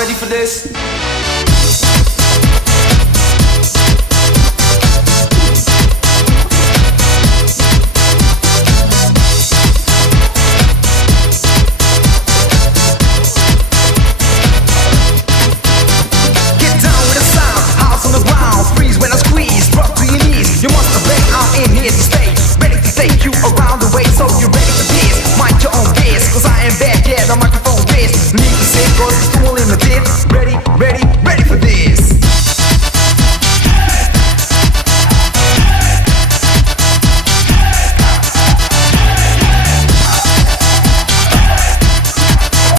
ready for this? Get down with the sound, house on the ground, freeze when I squeeze, drop to your knees. You must obey, I'm in here to stay, ready to take you around the way, so you're ready for this. Mind your own biz, cause I am bad, yeah, the microphone is. Need to say, cause